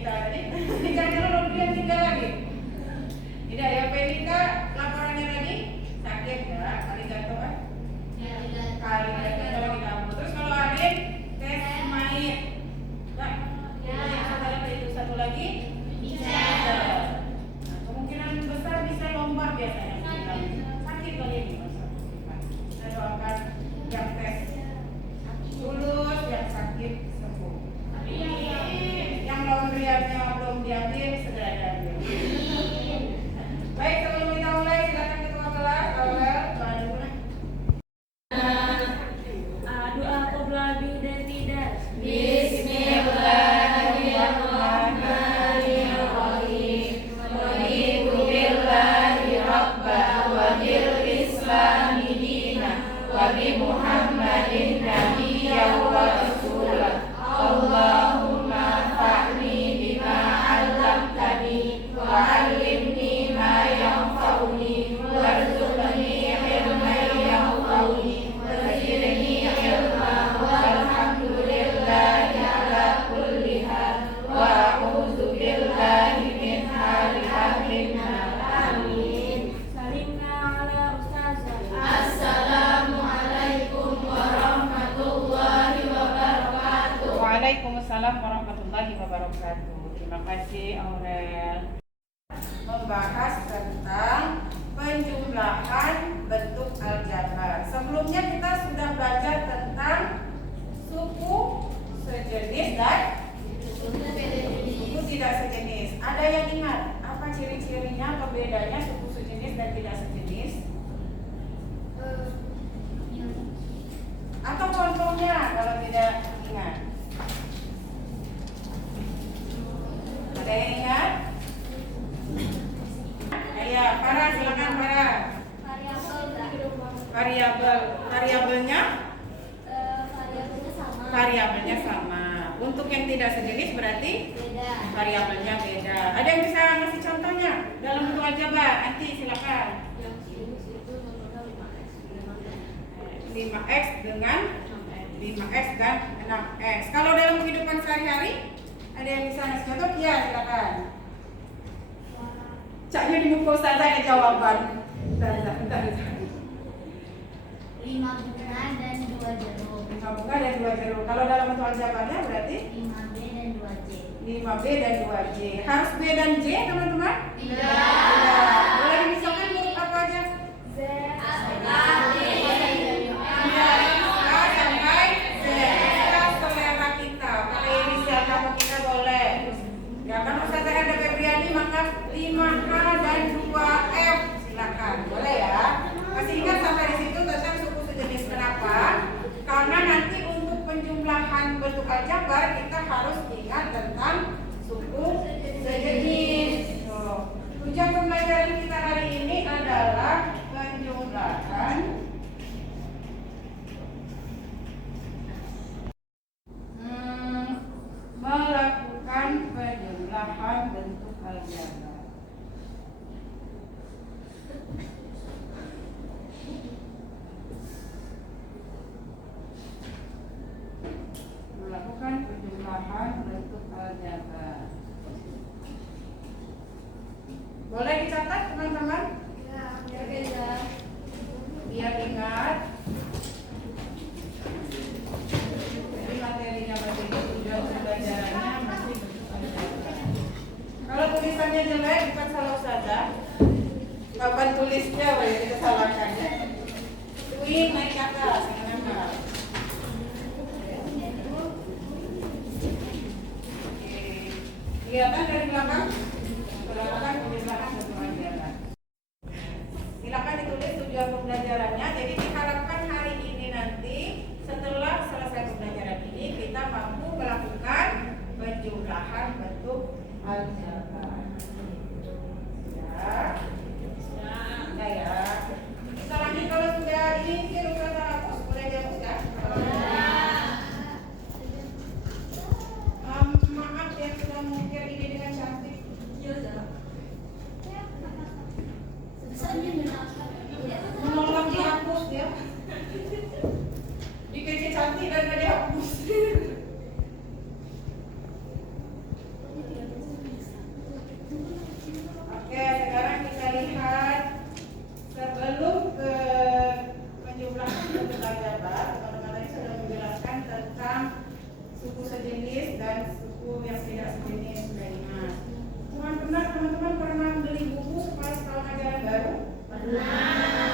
kita tadi. Jangan dia tinggal lagi. Tidak ya, Pedika laporannya tadi sakit ya, kali jatuh kan? Ya, kali jatuh lagi kamu. Terus kalau Adin tes main, enggak? Ya. Itu satu lagi bisa. Nah, kemungkinan besar bisa lomba biasanya. Sakit kali ini masa. Saya doakan yang tes lulus, yang sakit sembuh. Yang laundrynya belum diambil segera diambil. Baik, sebelum kita mulai silakan ketua kelas awal bantu. Doa qabla dan tidak. Bismillahirrahmanirrahim. Raditu billahi rabba wa bil islami dina wa bi Muhammadin nabiyyan wa rasulah. Allahumma fa'ni bima 'allamtani wa 'allimni ma yanfa'uni warzuqni ilman yanfa'uni wa zidni ilma walhamdulillahi 'ala kulli hal wa a'udzu billahi min hali ahli nar. Amin. Salimna ala ustazah. Assalamualaikum warahmatullahi wabarakatuh. Waalaikumsalam warahmatullahi wabarakatuh. Terima kasih Aurel. Membahas tentang penjumlahan bentuk aljabar. Sebelumnya kita sudah belajar tentang suku sejenis dan suku tidak sejenis. Ada yang ingat apa ciri-cirinya, pembedanya suku sejenis dan tidak sejenis? Atau contohnya kalau tidak ingat? Ada yang ingat? Ya, Farah silakan Farah. Variabelnya sama. variabelnya sama. Untuk yang tidak sejenis berarti Beda. variabelnya beda. Ada yang bisa ngasih contohnya dalam bentuk aljabar? Nanti silakan. Yang jenis itu contohnya 5x dengan 5x dan 6x. Kalau dalam kehidupan sehari-hari ada yang bisa ngasih contoh? Ya, silakan. Caknya dimukul saja jawaban. Bentar. 5 bunga dan 2 jeruk. 5 bunga dan 2 jeruk. Kalau dalam bentuk aljabarnya berarti 5B dan 2C. 5B dan 2J. Harus B dan J, teman-teman? Tidak. Boleh dimisalkan huruf apa aja? Z. A sampai Z. Kita selera kita. Pakai inisial kamu kita boleh. Ya kan Ustazah ada Febriani maka 5H dan 2F. Silakan. Boleh ya? Masih ingat sampai di situ tentang suku sejenis. Kenapa? Karena nanti untuk penjumlahan bentuk aljabar kita harus ingat tentang suku sejenis. Tujuan pembelajaran kita hari ini adalah penjumlahan melakukan penjumlahan bentuk aljabar. Melakukan penjumlahan bentuk aljabar. Boleh dicatat teman-teman? Biar ingat. Jadi materinya masih tujuan pembelajarannya masih bentuk aljabar. Kalau tulisannya jelek bukan salah Ustazah. Kapan tulisnya boleh kita salahkan ya. Twin naik ke atas dengan hafal. Kelihatan dari belakang? Belakang penjelasan bentuk aljabar. Silakan ditulis tujuan pembelajarannya. Jadi diharapkan hari ini nanti setelah selesai pembelajaran ini kita mampu melakukan penjumlahan bentuk aljabar. Ya. Nah ya. Kita lanjut kalau sudah ini mungkin udah hapus, boleh dihapus ya. Maaf yang sudah mengukir ini dengan cantik. suku sejenis dan suku yang tidak sejenis sudah ingat. Teman-teman pernah beli buku supaya setahun ajaran baru? Pernah.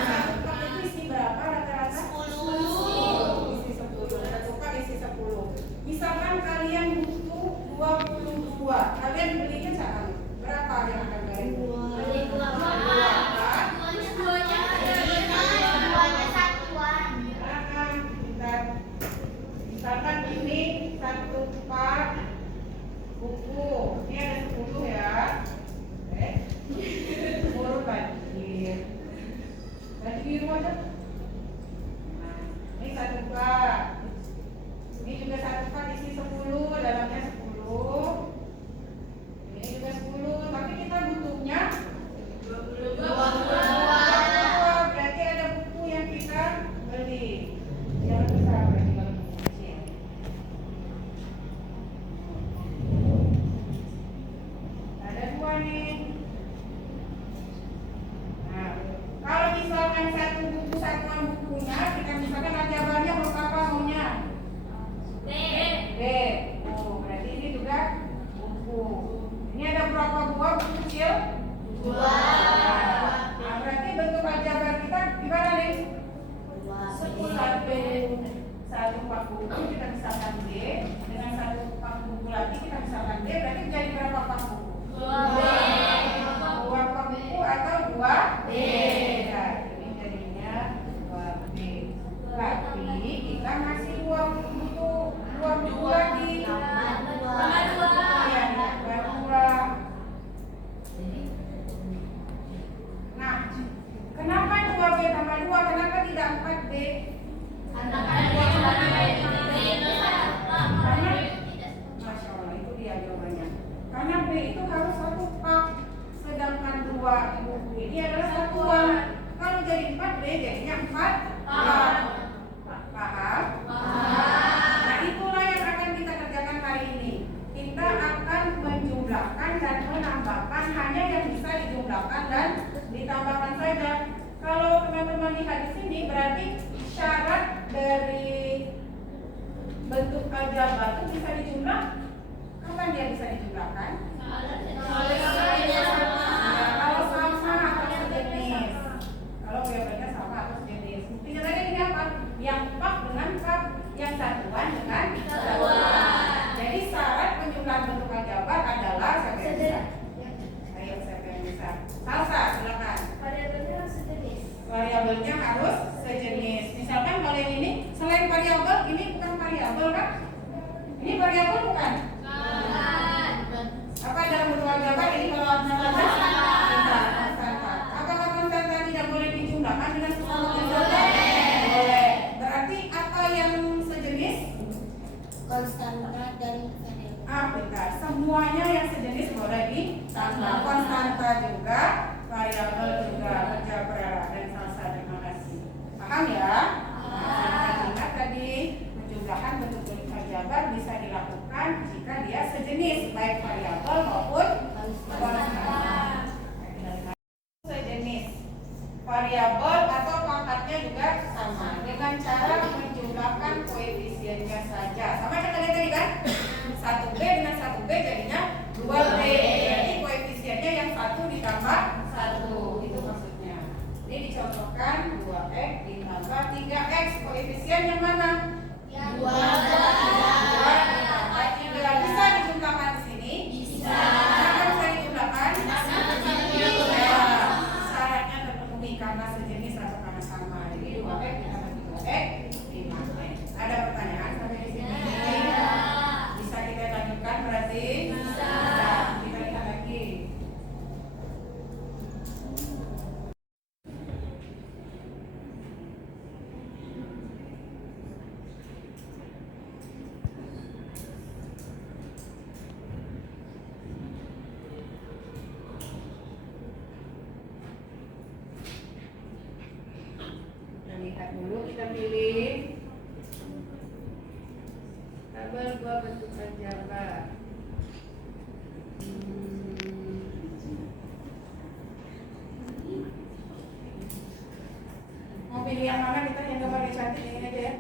Satu pak itu isi berapa rata-rata? 10. Isi 10. Satu pak isi 10. Misalkan kalian butuh 22, kalian belinya sekarang berapa yang akan kalian beli? Misalkan ini satu pak buku, ini ada 10 ya. Urut lagi. Baju biru aja. Nah, ini satu pak. Ini juga satu pak isi 10, dalamnya 10. Ini juga 10, tapi kita butuhnya 22. Berarti ada buku yang kita beli. Jangan besar berarti kalau buku kecil. Ada 2 nih. Nah, kalau misalkan satu buku satuan bukunya, kita misalkan aljabarnya berapa maunya? B. Oh, berarti ini juga buku. Ini ada berapa buah buku kecil? 2. Nah, berarti bentuk aljabar kita gimana nih? Satu pak buku kita misalkan D, dengan satu pak buku lagi kita misalkan D, berarti jadi berapa pak buku? 2 pak buku atau 2 B. Nah, ini jadinya 2 B. Tapi kita masih 2 buku lagi. Tambah 2. Iya, tambah 2. Nah, kenapa 2B tambah 2? Kenapa tidak 4B? Karena Masya Allah, itu dia jawabannya. Karena B itu harus satu pak, sedangkan 2 buku ini adalah satuan. Kalau jadi 4B jadinya 4 pak. Paham? Nah, itulah yang akan kita kerjakan hari ini. Kita akan menjumlahkan dan menambahkan hanya yang bisa dijumlahkan dan ditambahkan saja. Kalau teman-teman lihat di sini berarti syarat dari bentuk aljabar itu bisa dijumlah. Kapan dia bisa dijumlahkan? Kalau sama atau sejenis. Kalau jawabannya sama atau sejenis. Buktinya tadi ini apa? Yang pak dengan pak, yang satuan dengan satuan. Jadi syarat penjumlahan bentuk aljabar adalah siapa yang bisa? Ayo siapa yang bisa? Salsa, silakan. Variabelnya harus sejenis. Misalkan kalau yang ini selain variabel, ini bukan variabel kan? Ini variabel bukan? Apa dalam bentuk aljabar ini kalau konstanta? Apakah konstanta tidak boleh dijumlahkan dengan sesama konstanta? Boleh. Berarti apa yang sejenis? Konstanta dan variabel. Benar. Semuanya yang sejenis boleh ditambah. Konstanta juga, variabel juga, aljabar dan salsa. Terima kasih. Paham ya? Ingat tadi penjumlahan bentuk-bentuk aljabar bisa dilakukan jika dia sejenis, baik variabel maupun konstanta. Sejenis variabel atau pangkatnya juga sama dengan cara menjumlahkan koefisiennya saja. Sama kita lihat tadi kan? 1B dengan 1B jadinya 2B. Jadi koefisiennya yang 1 ditambah 1. Itu maksudnya. Ini dicontohkan 2X ditambah 3X. Koefisien yang mana? Yang 2 ditambah 3. Bisa dijumlahkan di sini? Bisa. Kenapa bisa dijumlahkan? Bisa. Syaratnya terpenuhi karena sejenis atau karena sama. Jadi 2X ditambah 3X 5X. Ada pertanyaan sampai di sini? Bisa kita lanjutkan berarti? Bisa. Kita lihat lagi. Lihat dulu, kita pilih tabel 2 bentuk aljabar. Mau pilih yang mana? Kita yang gambarnya cantik ini aja ya.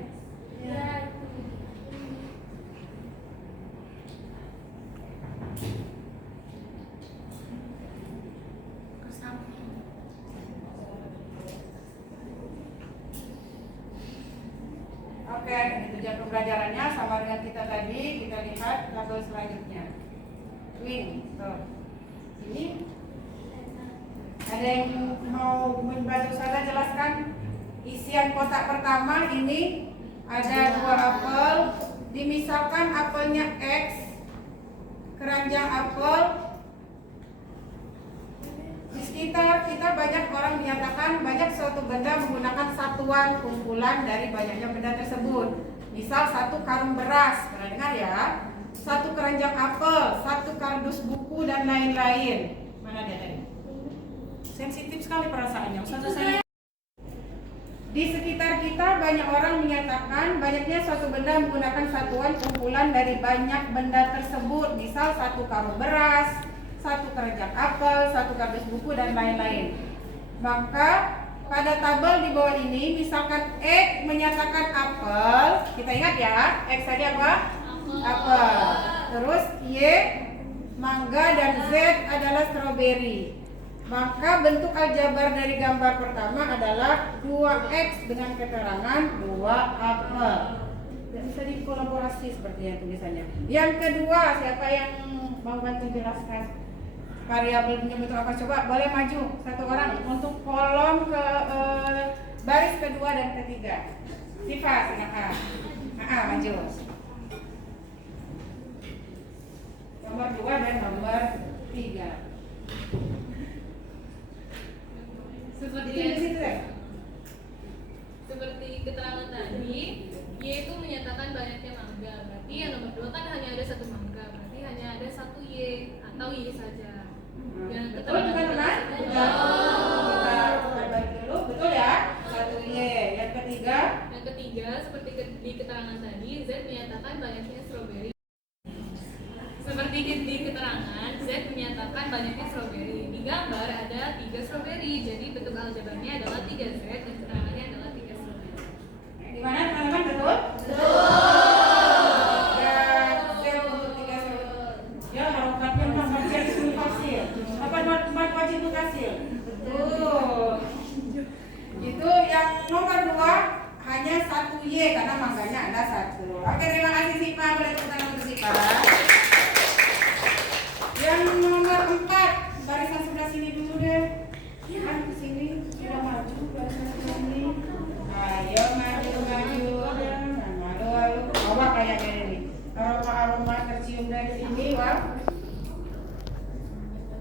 Oke, itu jam pembelajarannya sama dengan kita tadi. Kita lihat tabel selanjutnya. Ini, tuh. Ini ada yang mau membantu saya jelaskan isian kotak pertama ini ada 2 apel. Dimisalkan apelnya X, keranjang apel. Di sekitar kita banyak orang menyatakan banyak suatu benda menggunakan satuan kumpulan dari banyaknya benda tersebut. Misal 1 karung beras, pernah dengar ya? 1 keranjang apel, 1 kardus buku dan lain-lain. Mana dia tadi? Sensitif sekali perasaannya. Di sekitar kita banyak orang menyatakan banyaknya suatu benda menggunakan satuan kumpulan dari banyak benda tersebut. Misal 1 karung beras, 1 keranjang apel, 1 kardus buku dan lain-lain. Maka pada tabel di bawah ini misalkan X menyatakan apel, kita ingat ya, X tadi apa? Apel. Terus Y mangga dan Z adalah stroberi. Maka bentuk aljabar dari gambar pertama adalah 2X dengan keterangan 2 apel. Dan bisa dikolaborasi seperti yang tulisannya. Yang kedua, siapa yang mau bantu jelaskan? Variabelnya bentuk apa? Coba boleh maju 1 orang untuk kolom ke baris kedua dan ketiga. Siva, silakan. Maju. Nomor 2 dan nomor 3. Seperti keterangan tadi, Y itu menyatakan banyaknya mangga. Berarti yang nomor 2 kan hanya ada 1 mangga. Berarti hanya ada 1 Y atau Y saja. Yang keterangan teman-teman? Kita balik dulu, betul ya? 1 Y. Yang ketiga? Yang ketiga, seperti di keterangan tadi, Z menyatakan banyaknya stroberi. Seperti di keterangan, Z menyatakan banyaknya stroberi. Di gambar ada 3 stroberi, jadi bentuk aljabarnya adalah 3Z dan keterangannya adalah 3 stroberi. Di mana teman-teman, betul? Betul. Ya, Z untuk 3 stroberi. Ya, harokatnya nomor jadi hasil. Apa nomor wajib untuk hasil? Betul. Itu yang nomor 2 hanya 1 Y karena mangganya ada 1. Oke, terima kasih Sipa. Boleh tepuk tangan untuk Sipa. Yang nomor 4, barisan sebelah sini dulu deh. Kan ke sini sudah maju barisan sebelah sini. Ayo maju. Malu. Bawa kayaknya ini. Aroma tercium dari sini, wah.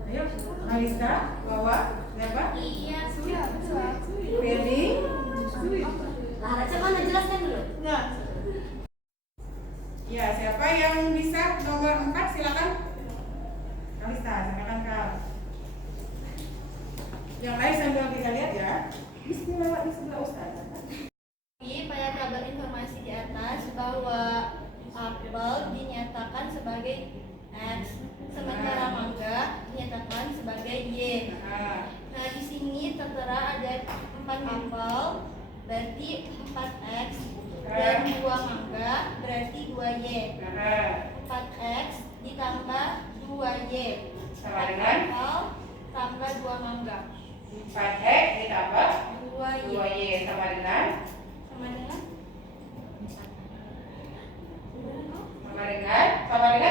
Ayo, Alisa, bawa. Siapa? Iya, Feli. Harusnya mana jelaskan dulu? Ya, siapa yang bisa nomor 4 silakan. Alisa, silakan Kak. Yang lain sambil kita lihat ya. Bismillah Ustaz. Pada tabel informasi di atas bahwa apel dinyatakan sebagai X, sementara mangga dinyatakan sebagai Y. Nah, di sini tertera ada 4 apel, berarti 4X, dan 2 mangga, berarti 2Y. 4X ditambah 2Y Sama dengan apel tambah 2 mangga. 4X ditambah 2Y 2Y sama dengan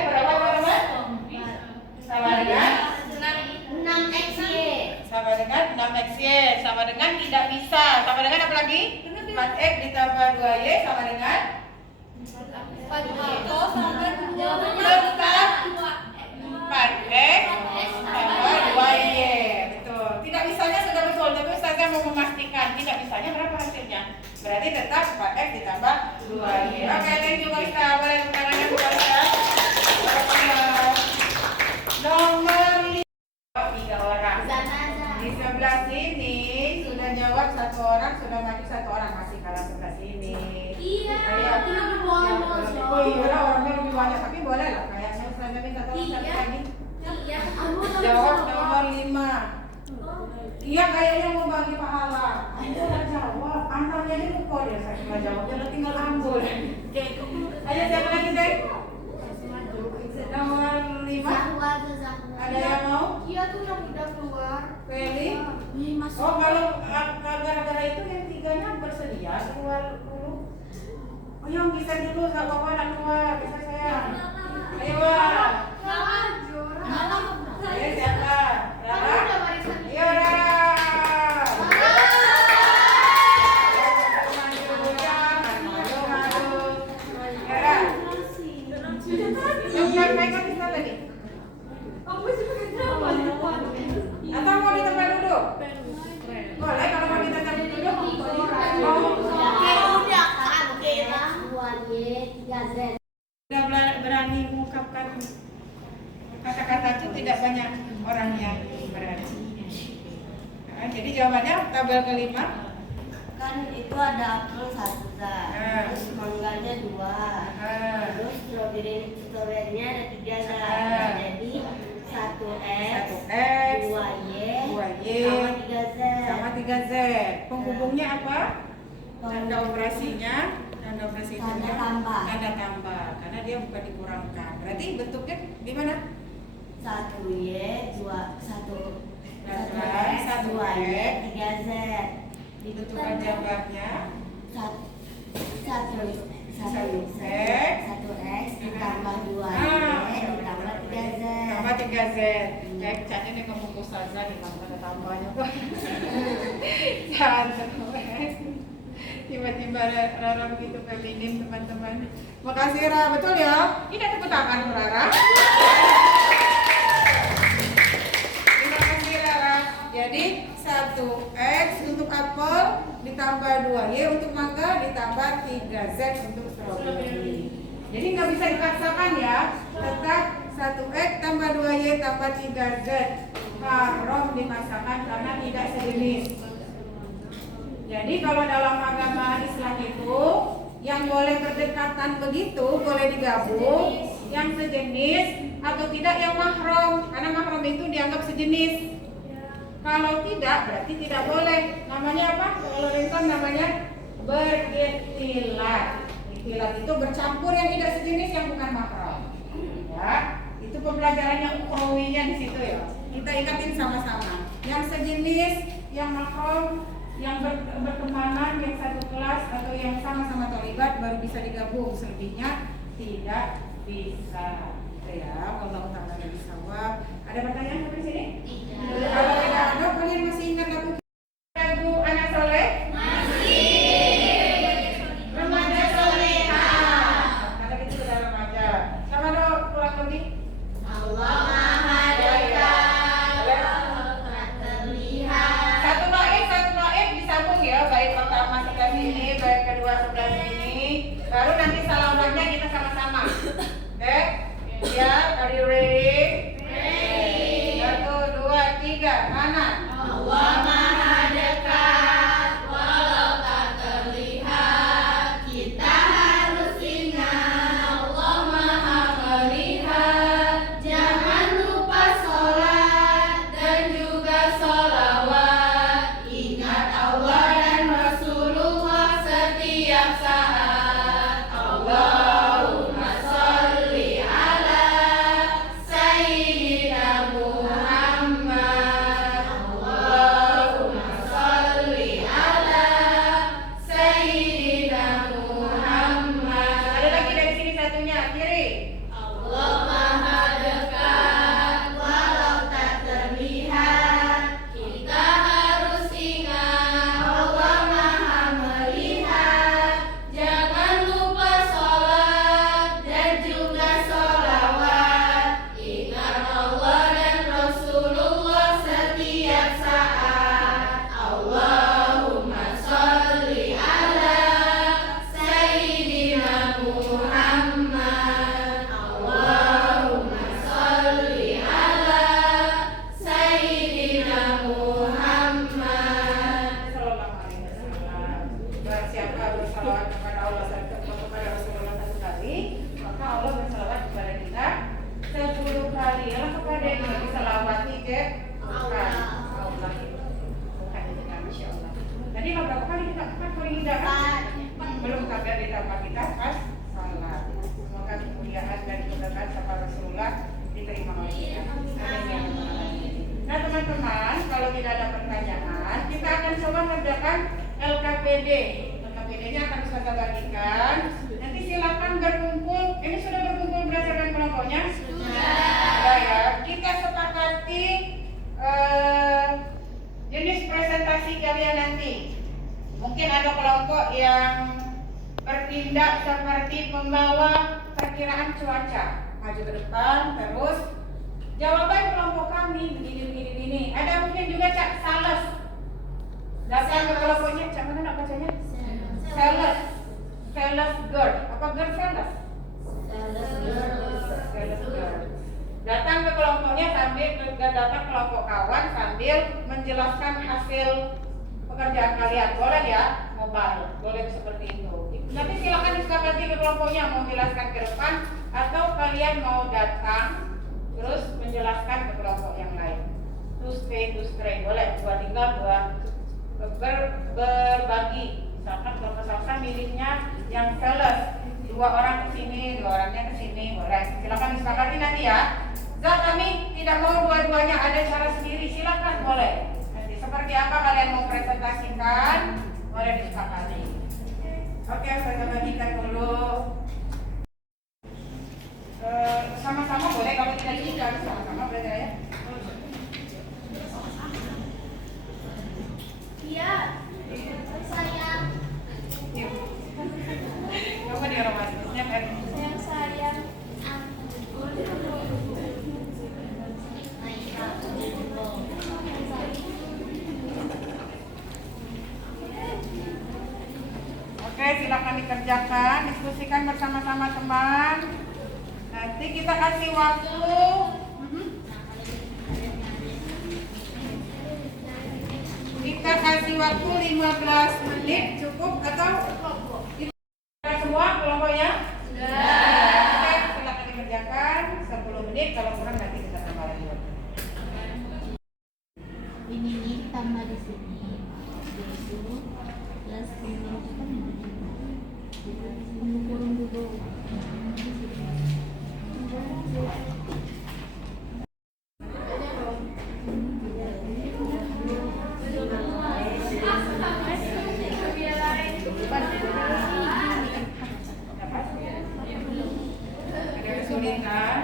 berapa teman-teman? Sama dengan 6XY. sama dengan 6XY sama dengan tidak bisa. Sama dengan apa lagi? 4X ditambah 2Y sama dengan 4 tambah 2 tetap 4X tambah 2Y. Betul. Tidak bisanya sudah betul, tapi Ustazah mau memastikan tidak bisanya berapa hasilnya. Berarti tetap 4X ditambah 2Y. Oke, thank you Kalista. Boleh tepuk tangannya Bu Kalista. Nomor 5, 3 orang. Di sebelah sini sudah jawab 1 orang, sudah maju 1 orang, masih kalah sebelah sini. Iya, Ayo. itu lebih bonus. Oh iya lah, orangnya lebih banyak, tapi boleh lah kayaknya Ustazah minta tolong satu lagi. Iya, Jawab nomor 5. Iya kayaknya mau bagi pahala. Ayo jawab. Antaranya ini kok ya saya cuma jawab. Jangan tinggal ambul. Ayo siapa lagi deh? Nomor 5. Ada yang mau? Iya tuh yang udah keluar. Feli? Oh kalau gara-gara itu yang 3-nya bersedia keluar dulu. Oh absen dulu, nggak apa-apa anak keluar, bisa sayang. Ayo Wak. Ayo siapa? Rara? Ayo Rara. Atau mau di tempat duduk? Boleh kalau mau di tempat duduk. Udah berani mengungkapkan kata-kata itu tidak banyak orang yang berani. Nah, jadi jawabannya tabel kelima. Kan itu ada apel satu terus mangganya 2, terus stroberinya ada 3 jadi 1x, 2y, sama 3z. Penghubungnya apa? Tanda operasinya, tanda tambah. Karena dia bukan dikurangkan. Berarti bentuknya gimana? 1y, 1x, 2y, 3z. Bentukan jawabannya 1x ditambah 2y ditambah 3z. Tambah 3z. Caknya nih kamu saja nih ada tambahnya kok. Jangan terus. Tiba-tiba Rara begitu feminin teman-teman. Makasih Rara, betul ya? Ini tepuk tangan Rara. Terima kasih Rara. Jadi 1x untuk apel ditambah 2y untuk mangga ditambah 3z untuk stroberi. Jadi nggak bisa dipaksakan ya. Tetap 1x tambah 2y tambah 3z haram dipaksakan karena tidak sejenis. Jadi kalau dalam agama Islam itu yang boleh berdekatan begitu boleh digabung, yang sejenis atau tidak yang mahram, karena mahram itu dianggap sejenis. Kalau tidak berarti tidak boleh. Namanya apa? Kalau ringkon namanya berikhtilat. Ikhtilat itu bercampur yang tidak sejenis yang bukan mahram. Ya, itu pembelajarannya ukhrawinya di situ ya. Kita ingatin sama-sama. Yang sejenis, yang mahram, yang bertemanan, yang satu kelas atau yang sama-sama terlibat baru bisa digabung. Selebihnya tidak bisa. Ya, Allah Ta'ala bisawab. Ada pertanyaan sampai sini? Tidak. Kalau tidak ada, kalian masih ingat lagu anak soleh? Masih. Remaja soleha. Kata itu sudah remaja. Sama dong kurang lebih. Allah Maha Dekat, tak terlihat. Satu bait disambung ya. Bait pertama sebelah sini, bait kedua sebelah sini. Baru nanti salawatnya kita sama-sama. Oke? Ya, are you ready? Ready. 1, 2, 3, kanan. Allah Maha Dekat, walau tak terlihat. Kita harus ingat Allah Maha melihat. Jangan lupa sholat dan juga sholawat. Ingat Allah dan Rasulullah setiap saat. Allahumma sholli ala Sayyidina Muhammad. Allahumma sholli ala Sayyidina Muhammad. Ada lagi dari sini satunya, kiri. Allah Maha Dekat, walau tak terlihat. Kita harus ingat Allah Maha melihat. Jangan lupa sholat dan juga sholawat. Ingat Allah dan Rasulullah setiap saat. Allahumma sholli ala Sayyidina Muhammad. Allahumma sholli ala Sayyidina Muhammad. Sallallahu alaihi wasallam. Barang siapa bersalawat kepada Allah serta kepada Rasulullah satu kali, maka Allah bersalawat kepada kita 10 kali. Lah kepada yang lebih salawati ke Allah. Bukan dengan Masya Allah. Tadi berapa kali kita kali tidak? Belum kabar ditambah kita pas salat. Semoga kemuliaan dan keberkahan kepada Rasulullah diterima oleh kita. Amin ya rabbal alamin. Nah teman-teman, kalau tidak ada pertanyaan, kita akan coba kerjakan LKPD. LKPD-nya akan saya bagikan. Nanti silakan silakan berkumpul. Ini sudah berkumpul berdasarkan kelompoknya? Sudah ya. Kita sepakati jenis presentasi kalian nanti. Mungkin ada kelompok yang bertindak seperti pembawa perkiraan cuaca. Maju ke depan, terus jawaban kelompok kami begini. Ada mungkin juga Cak Sales. Datang ke kelompoknya, Cak mana nak bacanya? Sales. Sales girl. Apa girl sales? Sales girl. Datang ke kelompoknya sambil datang kelompok kawan sambil menjelaskan hasil pekerjaan kalian. Boleh ya? Mobile. Boleh seperti itu. Nanti silakan disepakati ke kelompoknya mau menjelaskan ke depan atau kalian mau datang terus menjelaskan ke kelompok yang lain. To stray. Boleh. Berbagi. Misalkan kelompok salsa miliknya yang sales. 2 orang ke sini, 2 orangnya ke sini. Boleh. Silakan disepakati nanti ya. Zat kami tidak mau dua-duanya, ada cara sendiri. Silakan boleh. Nanti seperti apa kalian mau presentasikan, boleh disepakati. Oke, saya bagikan dulu. Sama-sama boleh, kalau tidak juga sama-sama boleh ya. Iya. Sayang. Yuk. Coba di orang masuknya kan. Sayang. Oke, silakan dikerjakan, diskusikan bersama-sama teman. Nanti kita kasih waktu. Kita kasih waktu 15 menit cukup atau kita semua kelompoknya? Sudah. Oke, silakan dikerjakan 10 menit, kalau kurang nanti kita tambah lagi waktu. Ini tambah di sini. Itu plus ini kan kurung dulu. Ada kesulitan?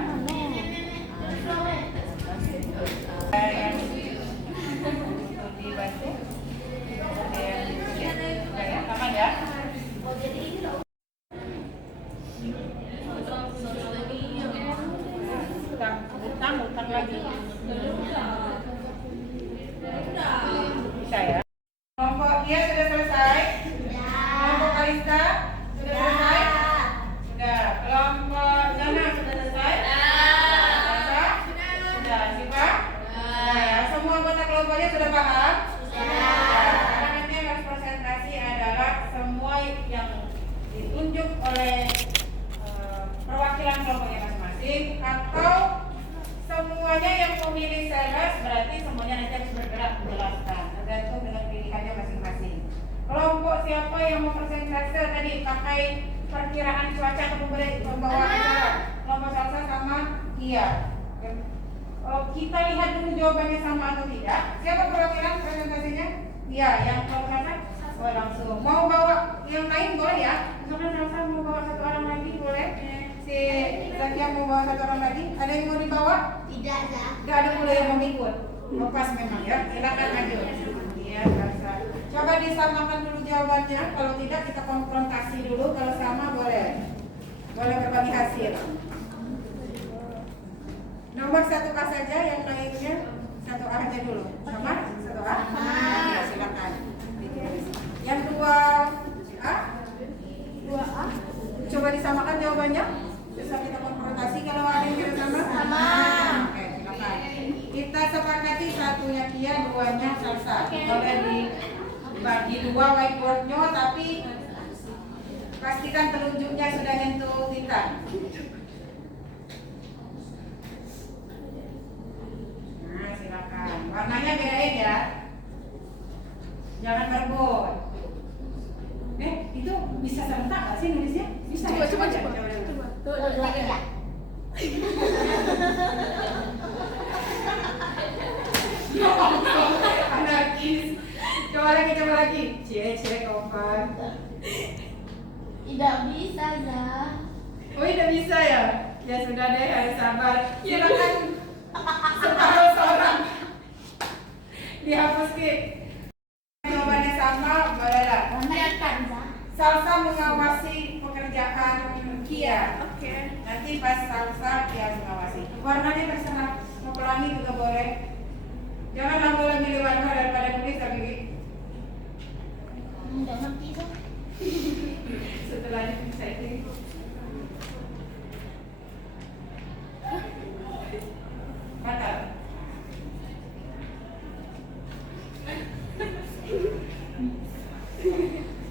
Utang lagi. Bisa ya? Kelompok dia sudah selesai? Kelompok Kalista sudah selesai? Sudah. Kelompok Nana sudah selesai? Sudah. Sudah. Siva? Sudah. Semua anggota kelompoknya sudah paham? Karena nanti yang harus presentasi adalah semua yang ditunjuk oleh perwakilan kelompoknya masing-masing atau semuanya yang memilih sales, berarti semuanya nanti harus bergerak menjelaskan tergantung dengan pilihannya masing-masing. Kelompok siapa yang mau presentase tadi pakai perkiraan cuaca atau pembawa acara? Kelompok salsa sama iya. Kita lihat dulu jawabannya sama atau tidak. Siapa perwakilan presentasinya? Iya, yang kelompok salsa? Oh, langsung. Mau bawa yang lain boleh ya? Misalkan salsa mau bawa 1 orang lagi boleh? Si Zakia mau bawa 1 orang lagi? Ada yang mau dibawa? Tidak, Gak ada pula yang mau ikut. Lepas memang ya. Silakan maju. Iya, biasa. Coba disamakan dulu jawabannya. Kalau tidak kita konfrontasi dulu. Kalau sama boleh. Boleh berbagi hasil. Nomor 1A saja, yang lainnya 1A aja dulu. Sama? 1A? Ya, silakan. Yang 2A? 2A? Coba disamakan jawabannya. Bisa kita konfrontasi kalau ada yang tidak sama? Sama. Oke, silakan. Kita sepakati satunya Kia, 2-nya salsa. Boleh dibagi 2 whiteboardnya, tapi pastikan telunjuknya sudah nyentuh tinta. Nah, silakan. Warnanya bedain ya. Jangan berebut. Itu bisa serentak nggak sih nulisnya? Bisa ya? Coba. Dua ya. Anarkis. Coba lagi. Cie kompak. Tidak bisa, Zah. Oh, tidak bisa ya? Ya sudah deh, harus sabar. Silakan separuh seorang dihapus Ki. Jawabannya sama, bolehlah. Lihatkan, Zah. Salsa mengawasi pekerjaan Kia. Oke. Nanti pas salsa Kia mengawasi. Warnanya terserah, mau pelangi juga boleh. Jangan langsung milih warna daripada nulis tapi Enggak ngerti, Zah. setelah ini bisa ini. Batal.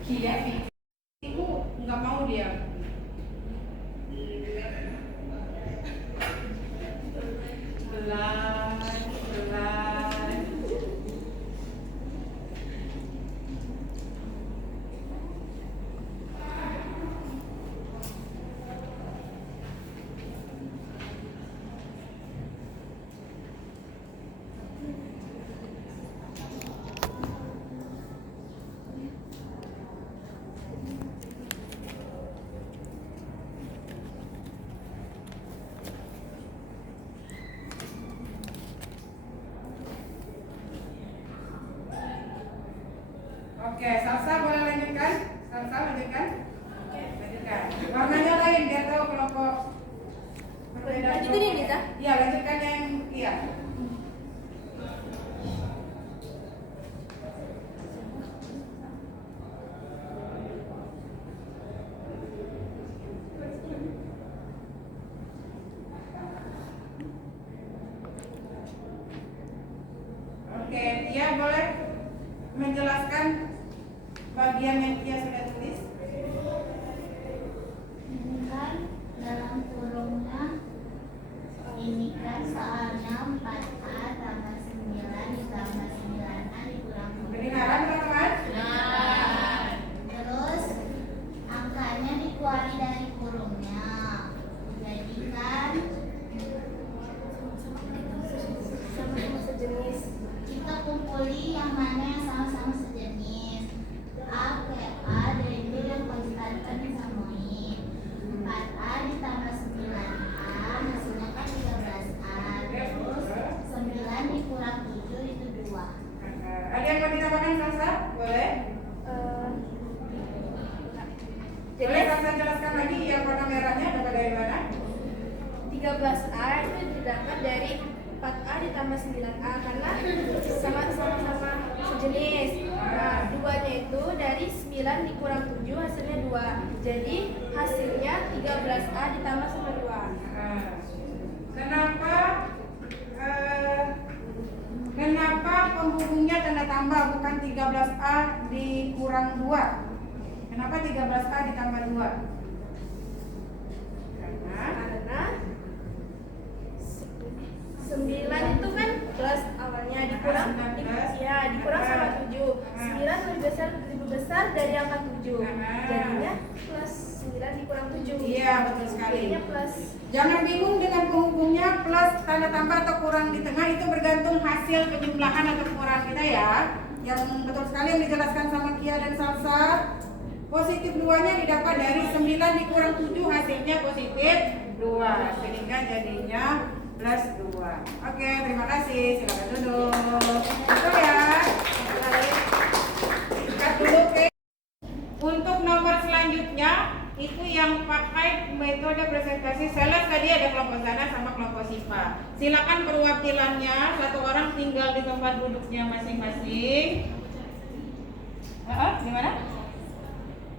Kia ibu nggak mau dia. Belan. Oke, salsa boleh lanjutkan? Salsa lanjutkan? Oke, lanjutkan. Warnanya lain biar tahu kelompok. Lanjutin ini, Zah? Iya, lanjutkan yang iya. Oke, dia boleh menjelaskan bagian yang dia sudah tulis. Ini kan dalam kurungnya ini kan soalnya 4A tambah 9 ditambah 9A dikurang 7. Kedengaran teman-teman? Terus angkanya dikeluari dari kurungnya. Jadi kan sama-sama sejenis. Kita kumpuli yang mana yang sama-sama sejenis. A ke A dan itu yang konstan kan disamain. 4A ditambah 9A hasilnya kan 13A. Terus 9 dikurang 7 itu 2. Ada yang mau ditambahkan salsa? Boleh? Boleh salsa jelaskan lagi yang warna merahnya dapat dari mana? 13A itu didapat dari 4A ditambah 9A karena sama-sama sejenis. Nah, duanya itu dari 9 dikurang 7 hasilnya 2. Jadi hasilnya 13A ditambah sama 2. Kenapa penghubungnya tanda tambah bukan 13A dikurang 2? Kenapa 13A ditambah 2? Karena 9 itu kan plus awalnya dikurang dikurang sama 7. 9 lebih besar dari angka 7. Jadinya plus 9 dikurang 7. Iya, betul sekali. Jadinya plus. Jangan bingung dengan penghubungnya plus tanda tambah atau kurang di tengah, itu bergantung hasil penjumlahan atau pengurangan kita ya. Yang betul sekali yang dijelaskan sama Kia dan Salsa. Positif 2-nya didapat dari 9 dikurang 7 hasilnya positif 2. Sehingga jadinya plus 2. Oke, terima kasih. Silakan duduk. Itu ya. Ikat dulu ke. Untuk nomor selanjutnya itu yang pakai metode presentasi sales tadi ada kelompok sana sama kelompok SIPA. Silakan perwakilannya satu orang tinggal di tempat duduknya masing-masing. Gimana?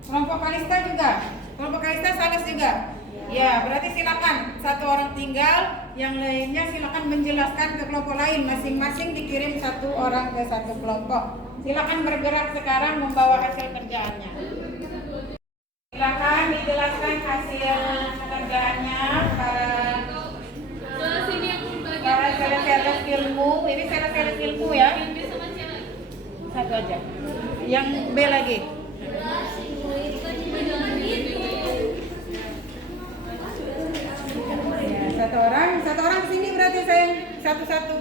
Kelompok Kalista juga. Kelompok Kalista sales juga. Ya, berarti silakan satu orang tinggal, yang lainnya silakan menjelaskan ke kelompok lain. Masing-masing dikirim satu orang ke satu kelompok. Silakan bergerak sekarang membawa hasil kerjaannya. Silakan dijelaskan hasil pekerjaannya para sales ilmu. Ini sales ilmu ya. Satu aja. Yang B lagi. Ya, satu orang kesini berarti sayang satu-satu.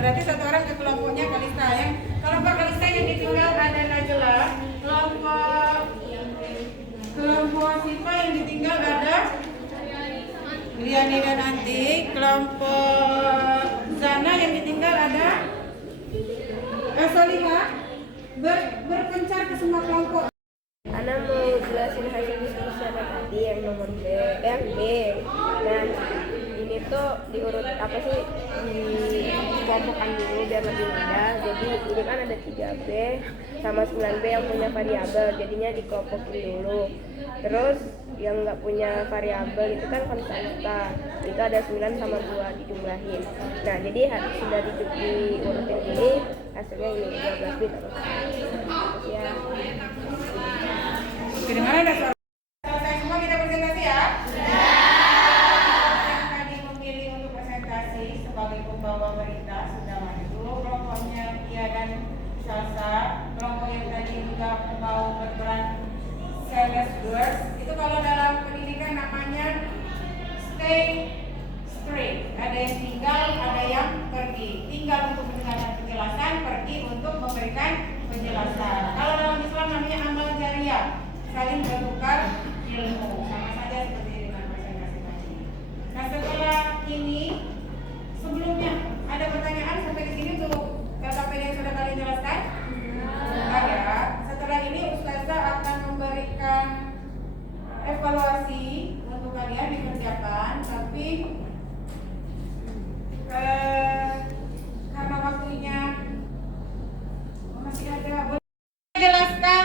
Berarti satu orang ke kelompoknya Kalista yang kelompok Kalista yang ditinggal ada Najla, kelompok Kelompok Siva yang ditinggal ada Riani dan Antik. Kelompok Zana yang ditinggal ada Solihah. Berpencar ke semua kelompok. Ana mau jelasin hasil diskusi Ana tadi yang nomor B, yang B. Nah, ini tuh diurut apa sih? Dikelompokkan dulu biar lebih mudah. Jadi ini kan ada 3B sama 9B yang punya variabel, jadinya dikelompokin dulu. Terus yang nggak punya variabel itu kan konstanta. Itu ada 9 sama 2 dijumlahin. Nah, jadi sudah diurutin ini, hasilnya ini 12B terus. Ya. Kedengaran ada suara? Selesai semua kita presentasi ya? Yang tadi memilih untuk presentasi sebagai pembawa berita sudah maju. Kelompoknya Kia dan Salsa. Kelompok yang tadi juga mau berperan Sales Girls. Itu kalau dalam pendidikan namanya stay straight. Ada yang tinggal, ada yang pergi. Tinggal untuk mendengarkan penjelasan, pergi untuk memberikan penjelasan. Kalau dalam Islam namanya amal jariah. Saling bertukar ilmu, sama saja seperti dengan presentasi tadi. Nah, setelah ini sebelumnya ada pertanyaan sampai di sini untuk LKPD yang sudah kalian jelaskan? Ada. Setelah ini Ustazah akan memberikan evaluasi untuk kalian dikerjakan, tapi karena waktunya masih ada, boleh jelaskan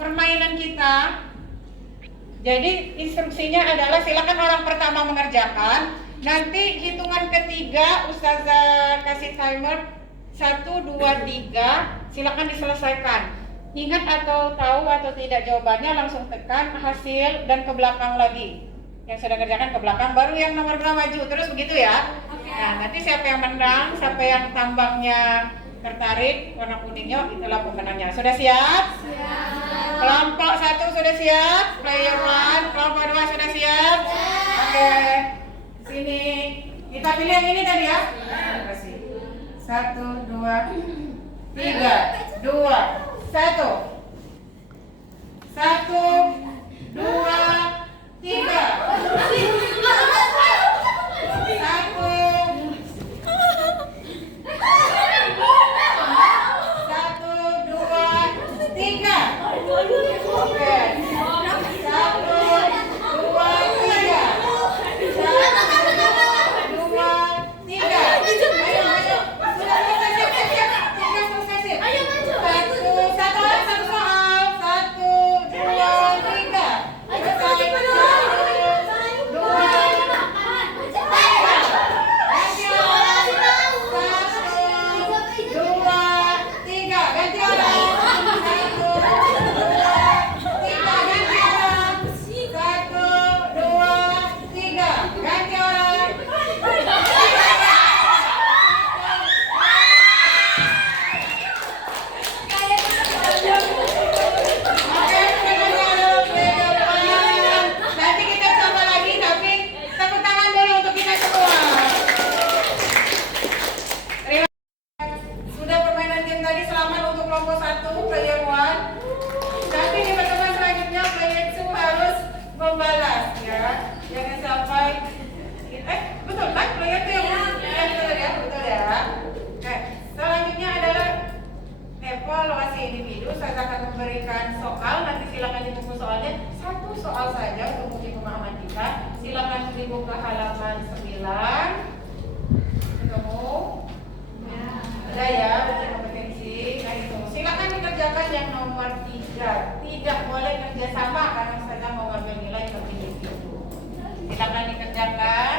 permainan kita. Jadi instruksinya adalah silakan orang pertama mengerjakan. Nanti hitungan ketiga Ustazah kasih timer 1, 2, 3. Silakan diselesaikan. Ingat atau tahu atau tidak jawabannya, langsung tekan hasil dan ke belakang lagi. Yang sudah kerjakan ke belakang, baru yang nomor 2 maju. Terus begitu ya. Nah, nanti siapa yang menang, siapa yang tambangnya tertarik warna kuningnya, itulah pemenangnya. Sudah siap? Siap. Kelompok 1 sudah siap? Player 1. Kelompok 2 sudah siap? Oke. Sini. Kita pilih yang ini tadi ya? Terima kasih. 1, 2, 3, 2, 1. 1, 2, 3. 1 soal saja untuk uji pemahaman kita. Silakan dibuka halaman 9. Ketemu? Ada ya uji kompetensi. Nah itu. Silakan dikerjakan yang nomor 3. Tidak boleh kerjasama karena saya mau ngambil nilai lebih itu. Silakan dikerjakan.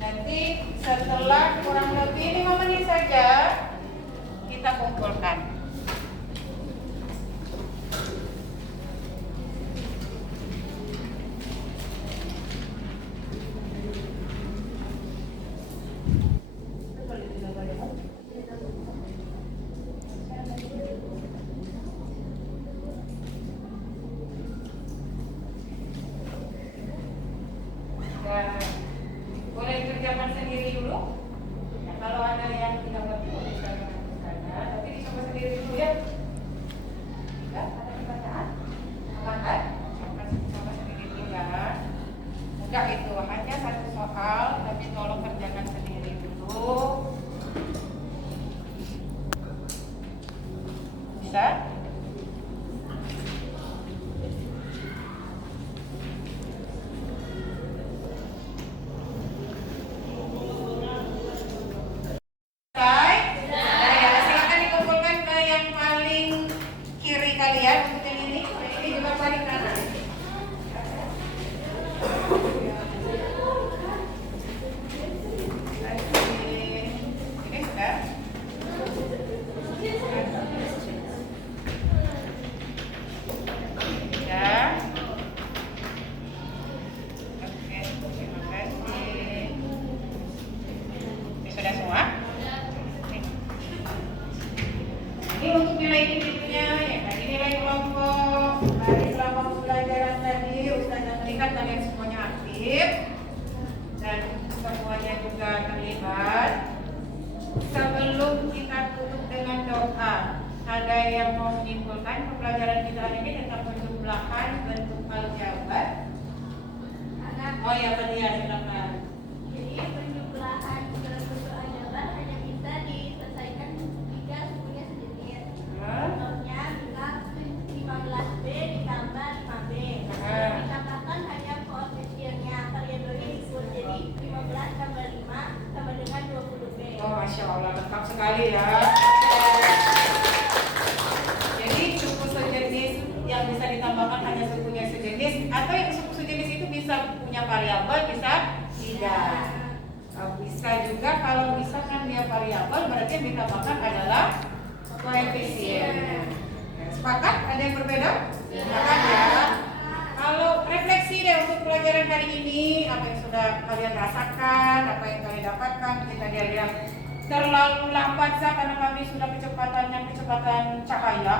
Nanti setelah kurang lebih 5 menit saja kita kumpulkan. Boleh dikerjakan sendiri dulu. Nah, kalau ada yang tidak ngerti boleh saya saja, tapi dicoba sendiri dulu ya. Ada pertanyaan? Aman kan? hanya satu soal, tapi tolong kerjakan sendiri dulu. Bisa? Selesai? Nah, ya, silakan dikumpulkan ke yang paling kiri kalian untuk yang ini. Ini juga paling kanan. Ini sudah. Ya. Oke, terima kasih. Ini sudah semua? Ini untuk nilai individunya, ya tadi nilai kelompok. Dari selama pembelajaran tadi, Ustazah melihat kalian semuanya aktif dan semuanya juga terlibat. Sebelum kita tutup dengan doa, ada yang mau menyimpulkan pembelajaran kita hari ini tentang penjumlahan bentuk aljabar? Oh ya, Fadia, silakan. Jadi penjumlahan bentuk aljabar hanya bisa diselesaikan jika sukunya sejenis. Contohnya bila 15B ditambah 5B. Ditambahkan hanya koefisiennya. Variabelnya disebut jadi 15 tambah 5 sama dengan 20B. Oh, Masya Allah, lengkap sekali ya. Jadi suku sejenis yang bisa ditambahkan hanya sukunya sejenis, atau yang suku sejenis itu bisa punya variabel, bisa tidak. Bisa juga kalau misalkan dia variabel, berarti yang ditambahkan adalah koefisiennya. Ya, sepakat? Ada yang berbeda? Sepakat ya. Kalau refleksi deh untuk pelajaran hari ini, apa yang sudah kalian rasakan, apa yang kalian dapatkan ketika dia yang terlalu lambat karena kami sudah kecepatan cahaya.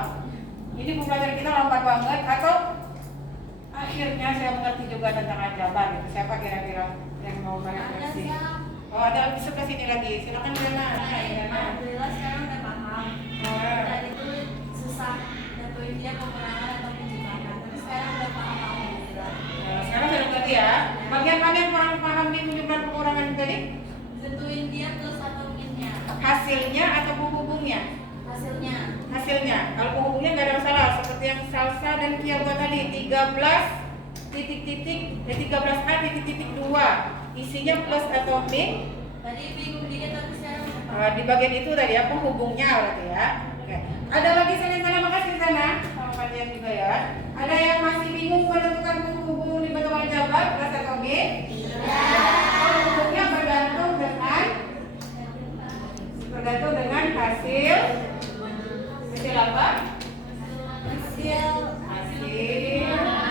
Ini pembelajaran kita lambat banget, atau akhirnya saya mengerti juga tentang aljabar gitu. Siapa kira-kira yang mau merefleksi? Oh, ada di sebelah sini lagi. Silakan Diana. Alhamdulillah sekarang udah paham. Dan itu susah nentuin dia pengurangan atau penjumlahan. Tapi sekarang udah paham alhamdulillah. Nah, sekarang sudah mengerti ya. Bagian mana yang kurang paham di penjumlahan pengurangan tadi? Nentuin dia plus atau minusnya. Hasilnya atau penghubungnya? Hasilnya. Hasilnya. Kalau penghubungnya nggak ada masalah. Seperti yang Salsa dan Kia buat tadi, 13 titik-titik, 13A titik-titik 2. Isinya plus atau min? Tadi bingung dikit tapi sekarang udah paham. Di bagian itu tadi ya, penghubungnya berarti ya. Oke. Ada lagi saling makasih di sana sama kalian juga ya. Ada yang masih bingung menentukan penghubung di bentuk aljabar plus atau min? Penghubungnya bergantung dengan hasil apa?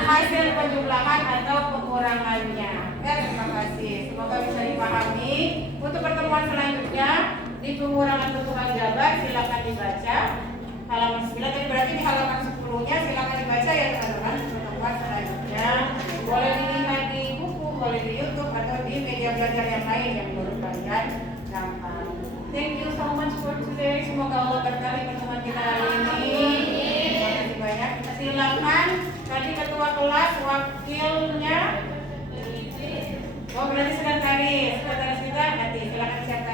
Hasil penjumlahan atau pengurangannya. Ya, terima kasih. Semoga bisa dipahami. Untuk pertemuan selanjutnya di pengurangan bentuk aljabar silakan dibaca halaman 9, tapi berarti di halaman 10-nya silakan dibaca ya teman-teman. Pertemuan selanjutnya boleh dilihat di buku, boleh di YouTube atau di media belajar yang lain yang menurut kalian gampang. Thank you so much for today. Semoga Allah berkati pertemuan kita hari ini. Terima kasih banyak. Silakan tadi ketua kelas wakilnya. Oh, berarti sekretaris kita nanti silakan siapkan.